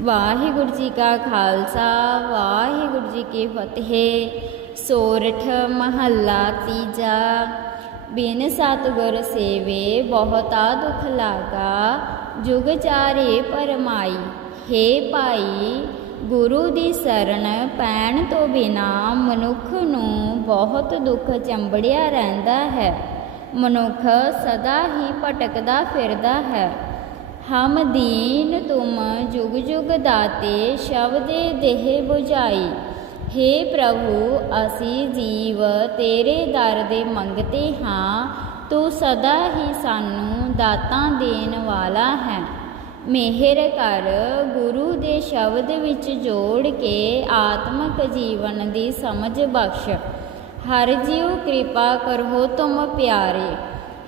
ਵਾਹਿਗੁਰੂ ਜੀ ਕਾ ਖਾਲਸਾ, ਵਾਹਿਗੁਰੂ ਜੀ ਕੀ ਫਤਿਹ। ਸੋਰਠ ਮਹੱਲਾ ਤੀਜਾ, ਬਿਨ ਸਤਿਗੁਰ ਸੇਵੇ ਬਹੁਤਾ ਦੁਖ ਲਾਗਾ, ਜੁਗ ਚਾਰੇ ਪਰਮਾਈ। ਹੇ ਭਾਈ, ਗੁਰੂ ਦੀ ਸ਼ਰਨ ਪੈਣ ਤੋਂ ਬਿਨਾ ਮਨੁੱਖ ਨੂੰ ਬਹੁਤ ਦੁੱਖ ਚੰਬੜਿਆ ਰਹਿੰਦਾ ਹੈ। ਮਨੁੱਖ ਸਦਾ ਹੀ ਭਟਕਦਾ ਫਿਰਦਾ ਹੈ। ਹਮ ਦੀਨ ਤੁਮ ਜੁਗ ਜੁਗ ਦਾਤੇ ਸ਼ਬਦੇ ਦੇਹ ਬੁਝਾਈ। हे ਪ੍ਰਭੂ, ਅਸੀਂ ਜੀਵ ਤੇਰੇ ਦਰ ਦੇ ਮੰਗਤੇ ਹਾਂ। ਤੂੰ ਸਦਾ ਹੀ ਸਾਨੂੰ ਦਾਤਾਂ ਦੇਣ ਵਾਲਾ ਹੈ। ਮਿਹਰ ਕਰ ਗੁਰੂ ਦੇ ਸ਼ਬਦ ਵਿੱਚ ਜੋੜ ਕੇ ਆਤਮਿਕ ਜੀਵਨ ਦੀ ਸਮਝ ਬਖਸ਼। ਹਰ ਜੀਉ ਕਿਰਪਾ ਕਰੋ ਤੁਮ ਪਿਆਰੇ।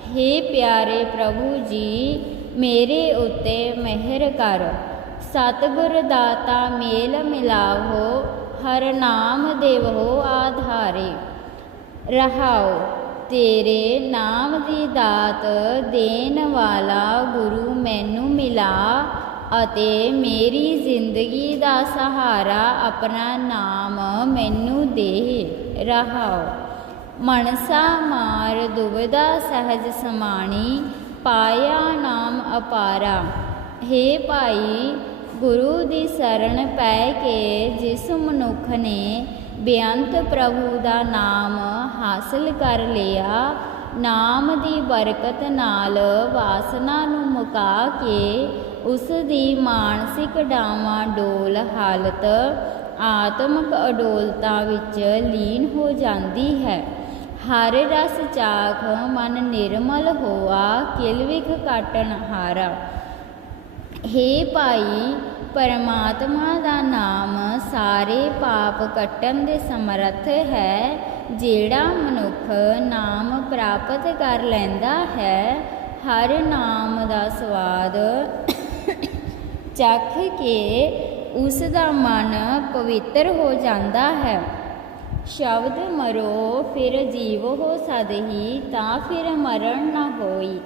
हे ਪਿਆਰੇ ਪ੍ਰਭੂ ਜੀ ਮੇਰੇ ਉਤੇ ਮਿਹਰ ਕਰ। ਸਤਿਗੁਰ ਦਾਤਾ ਮੇਲ ਮਿਲਾਵੋ ਹਰ ਨਾਮ ਦੇਵੋ ਆਧਾਰੇ। ਰਹਾਓ, ਤੇਰੇ ਨਾਮ ਦੀ ਦਾਤ ਦੇਣ ਵਾਲਾ ਗੁਰੂ ਮੈਨੂੰ ਮਿਲਾ ਅਤੇ ਮੇਰੀ ਜ਼ਿੰਦਗੀ ਦਾ ਸਹਾਰਾ ਆਪਣਾ ਨਾਮ ਮੈਨੂੰ ਦੇ। ਰਹਾਓ। ਮਨਸਾ ਮਾਰ ਦੁਬਦਾ ਸਹਜ ਸਮਾਣੀ, ਪਾਇਆ ਨਾਮ ਅਪਾਰਾ। हे ਭਾਈ, ਗੁਰੂ ਦੀ ਸ਼ਰਨ ਪੈ ਕੇ ਜਿਸ ਮਨੁੱਖ ਨੇ ਬੇਅੰਤ ਪ੍ਰਭੂ ਦਾ ਨਾਮ ਹਾਸਲ ਕਰ ਲਿਆ, ਨਾਮ ਦੀ ਬਰਕਤ ਨਾਲ ਵਾਸਨਾ ਨੂੰ ਮੁਕਾ ਕੇ ਉਸ ਦੀ ਮਾਨਸਿਕ ਡਾਵਾਂ ਡੋਲ ਹਾਲਤ ਆਤਮਿਕ ਅਡੋਲਤਾ ਵਿੱਚ ਲੀਨ ਹੋ ਜਾਂਦੀ ਹੈ। ਹਰ ਰਸ ਚਾਖ ਮਨ ਨਿਰਮਲ ਹੋਆ ਕਿਲਵਿਖ ਕਾਟਣ ਹਾਰਾ। हे ਭਾਈ, ਪਰਮਾਤਮਾ ਦਾ ਨਾਮ ਸਾਰੇ ਪਾਪ ਕੱਟਣ ਦੇ ਸਮਰੱਥ ਹੈ, ਜਿਹੜਾ ਮਨੁੱਖ ਨਾਮ ਪ੍ਰਾਪਤ ਕਰ ਲੈਂਦਾ ਹੈ, ਹਰ ਨਾਮ ਦਾ ਸਵਾਦ ਚੱਖ ਕੇ ਉਸ ਦਾ ਮਨ ਪਵਿੱਤਰ ਹੋ ਜਾਂਦਾ ਹੈ। ਸ਼ਬਦ ਮਰੋ, ਫਿਰ ਜੀਵ ਹੋ ਸਦਹੀ, ਤਾਂ ਫਿਰ ਮਰਨ ਨਾ ਹੋਈ।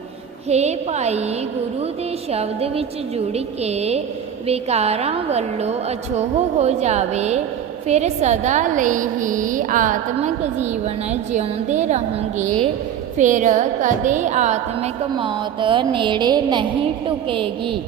हे ਭਾਈ, ਗੁਰੂ ਦੇ ਸ਼ਬਦ ਵਿੱਚ ਜੁੜ ਕੇ ਵਿਕਾਰਾਂ ਵੱਲੋਂ ਅਛੋਹ ਹੋ ਜਾਵੇ, ਫਿਰ ਸਦਾ ਲਈ ਹੀ ਆਤਮਿਕ ਜੀਵਨ ਜਿਉਂਦੇ ਰਹੋਗੇ, ਫਿਰ ਕਦੇ ਆਤਮਿਕ ਮੌਤ ਨੇੜੇ ਨਹੀਂ ਟੁਕੇਗੀ।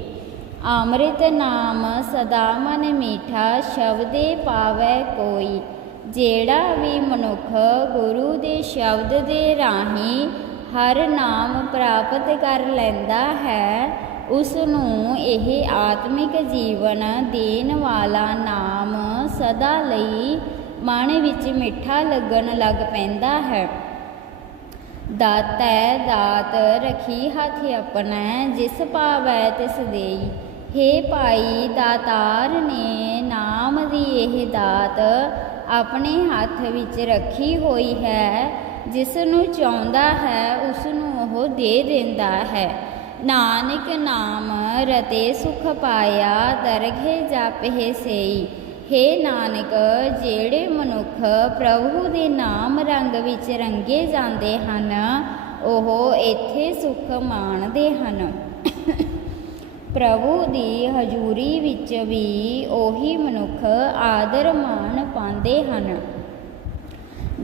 ਅੰਮ੍ਰਿਤ ਨਾਮ ਸਦਾ ਮਨ ਮੀਠਾ, ਸ਼ਬਦੇ ਪਾਵੈ ਕੋਈ। ਜਿਹੜਾ ਵੀ ਮਨੁੱਖ ਗੁਰੂ ਦੇ ਸ਼ਬਦ ਦੇ ਰਾਹੀਂ ਹਰ ਨਾਮ ਪ੍ਰਾਪਤ ਕਰ ਲੈਂਦਾ ਹੈ ਉਸ ਨੂੰ ਇਹ ਆਤਮਿਕ ਜੀਵਨ ਦੇਣ ਵਾਲਾ ਨਾਮ ਸਦਾ ਲਈ ਮਨ ਵਿੱਚ ਮਿੱਠਾ ਲੱਗਣ ਲੱਗ ਪੈਂਦਾ ਹੈ। ਦਾਤੈ ਦਾਤ ਰਖੀ ਹੱਥ ਆਪਣਾ, ਜਿਸ ਪਾਵੈ ਤਿਸ ਦੇਈ। ਹੇ ਭਾਈ ਦਾਤਾਰ ਨੇ ਨਾਮ ਦੀ ਇਹ ਦਾਤ ਆਪਣੇ ਹੱਥ ਵਿੱਚ ਰੱਖੀ ਹੋਈ ਹੈ ਜਿਸ ਨੂੰ ਚਾਹੁੰਦਾ ਹੈ ਉਸ ਨੂੰ ਉਹ ਦੇ ਦਿੰਦਾ ਹੈ। ਨਾਨਕ ਨਾਮ ਰਤੇ ਸੁਖ ਪਾਇਆ ਦਰਗੇ ਜਾਪੇ ਸੇਈ। हे ਨਾਨਕ, ਜਿਹੜੇ ਮਨੁੱਖ ਪ੍ਰਭੂ ਦੇ ਨਾਮ ਰੰਗ ਵਿੱਚ ਰੰਗੇ ਜਾਂਦੇ ਹਨ, ਉਹ ਇੱਥੇ ਸੁਖ ਮਾਣਦੇ ਹਨ। ਪ੍ਰਭੂ ਦੀ ਹਜ਼ੂਰੀ ਵਿੱਚ ਵੀ ਉਹੀ ਮਨੁੱਖ ਆਦਰ ਮਾਣ ਪਾਉਂਦੇ ਹਨ।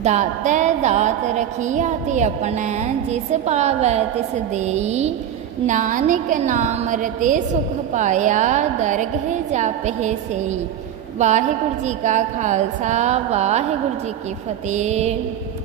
ਦਾਤੈ ਦਾਤ ਰਖੀਆ ਤੇ ਆਪਣਾ, ਜਿਸ ਪਾਵੈ ਤਿਸ ਦੇਈ। ਨਾਨਕ ਨਾਮ ਰਤੇ ਸੁਖ ਪਾਇਆ, ਦਰਗਹਿ ਜਾਪਹਿ ਸੇਈ। ਵਾਹਿਗੁਰੂ ਜੀ ਕਾ ਖਾਲਸਾ, ਵਾਹਿਗੁਰੂ ਜੀ ਕੀ ਫਤਿਹ।